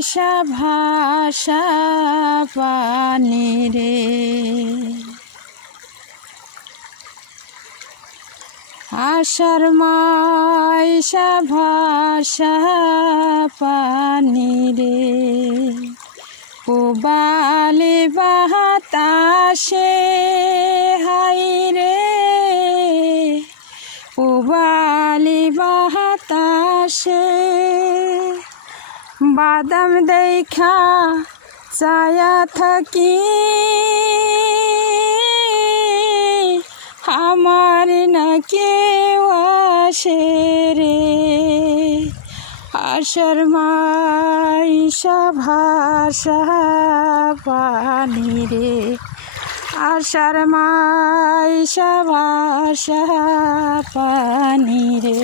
মাইশা ভাষা পানি রে। আষাঢ় মাইশা ভাষা পানি রে। পুবালি বাতাসে হাই রে, পুবালি বাতাসে বাদাম দেখা চায়া থাকি আমার না কেউ আসে রে। আষাঢ় মাইশা ভাষা পানি রে। আষাঢ় মাইশা ভাষা পানি রে।